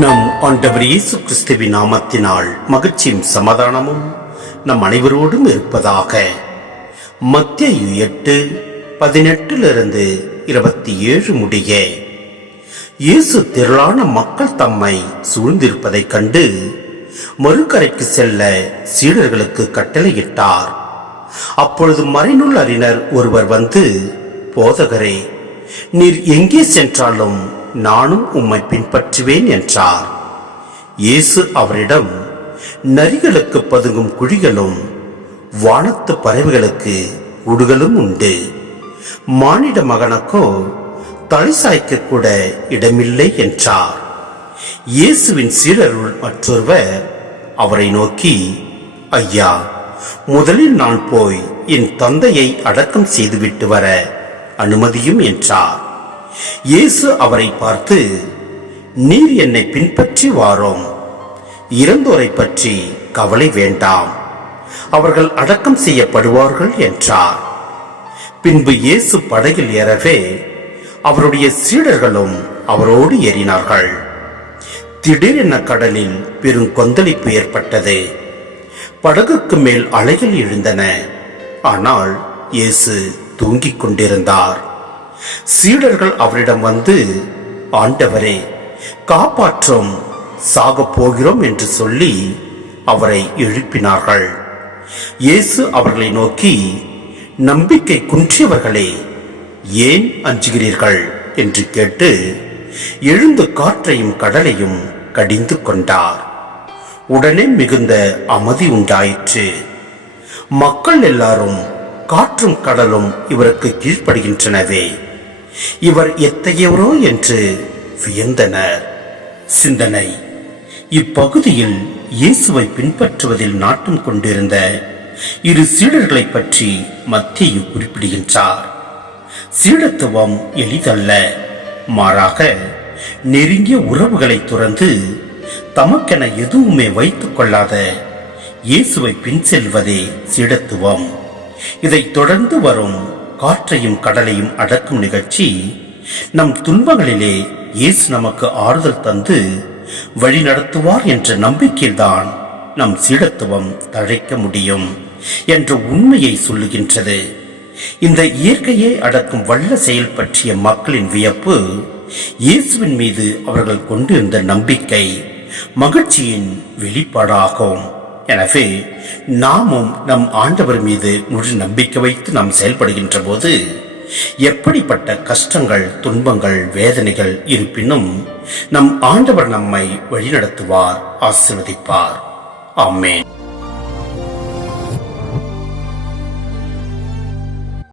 நம் ஆண்டவர் இயேசு கிறிஸ்துவின் நாமத்தினால் மகிழ்ச்சியும் சமாதானமும் நம் அனைவரோடும் இருப்பதாக. மத்தேயு 8:18-27 முடிய. இயேசு திரளான மக்கள் தம்மை சூழ்ந்திருப்பதைக் கண்டு மறுகரைக்கு செல்ல சீடர்களுக்கு கட்டளையிட்டார். அப்பொழுது மறைநூல் அறிஞர் ஒருவர் வந்து, போதகரே, நீர் எங்கே சென்றாலும் நானும் உம்மை பின்பற்றுவேன் என்றார். இயேசு அவரிடம், நரிகளுக்கு பதுங்கும் குழிகளும் வானத்து பறவைகளுக்கு கூடுகளும் உண்டு, மானிட மகனுக்கோ தலை சாய்க்க கூட இடமில்லை என்றார். இயேசுவின் சீடருள் மற்றொருவர் அவரை நோக்கி, ஐயா, முதலில் நான் போய் என் தந்தையை அடக்கம் செய்துவிட்டு வர அனுமதியும் என்றார். இயேசு அவரை பார்த்து, நீர் என்னை பின்பற்றி வாரோம், இறந்தோரை பற்றி கவலை வேண்டாம், அவர்கள் அடக்கம் செய்யப்படுவார்கள் என்றார். பின்பு இயேசு படகில் ஏறவே அவருடைய சீடர்களும் அவரோடு ஏறினார்கள். திடீரென கடலில் பெரும் கொந்தளிப்பு ஏற்பட்டது. படகுக்கு மேல் அலைகள் எழுந்தன. ஆனால் இயேசு தூங்கிக் கொண்டிருந்தார். சீடர்கள் அவரிடம் வந்து, ஆண்டவரே, காப்பாற்றும், சாகப் போகிறோம் என்று சொல்லி அவரை எழுப்பினார்கள். இயேசு அவர்களை நோக்கி, நம்பிக்கை குன்றியவர்களே, ஏன் அஞ்சுகிறீர்கள் என்று கேட்டு எழுந்து காற்றையும் கடலையும் கடிந்து கொண்டார். உடனே மிகுந்த அமைதி உண்டாயிற்று. மக்கள் எல்லாரும் காற்றும் கடலும் இவருக்கு கீழ்ப்படுகின்றனவே, இவர் எத்தகையவரோ என்று வியந்தனர். சிந்தனை: இப்பகுதியில் இயேசுவை பின்பற்றுவதில் நாட்டம் கொண்டிருந்த இரு சீடர்களை பற்றி மத்தேயு குறிப்பிடுகின்றார். சீடத்துவம் எளிதல்ல, மாறாக நெருங்கிய உறவுகளை துறந்து தமக்கென எதுவுமே வைத்துக் கொள்ளாத இயேசுவை பின் செல்வதே சீடத்துவம். இதைத் தொடர்ந்து வரும் காற்றையும் கடலையும் அடக்கும் நிகழ்ச்சி நம் துன்பங்களிலே இயேசு நமக்கு ஆறுதல் தந்து வழி நடத்துவார் என்ற நம்பிக்கையில்தான் நம் சீடத்துவம் தழைக்க முடியும் என்ற உண்மையை சொல்லுகின்றது. இந்த இயற்கையை அடக்கும் வல்ல செயல் பற்றிய மக்களின் வியப்பு இயேசுவின் மீது அவர்கள் கொண்டிருந்த நம்பிக்கை மகிழ்ச்சியின் வெளிப்பாடாகும். எனவே நாமும் நம் ஆண்டவர் மீது முழு நம்பிக்கை வைத்து நாம் செயல்படுகின்ற போது எப்படிப்பட்ட கஷ்டங்கள், துன்பங்கள், வேதனைகள் இருப்பினும் நம் ஆண்டவர் நம்மை வழிநடத்துவார், ஆசீர்வதிப்பார். ஆமென்.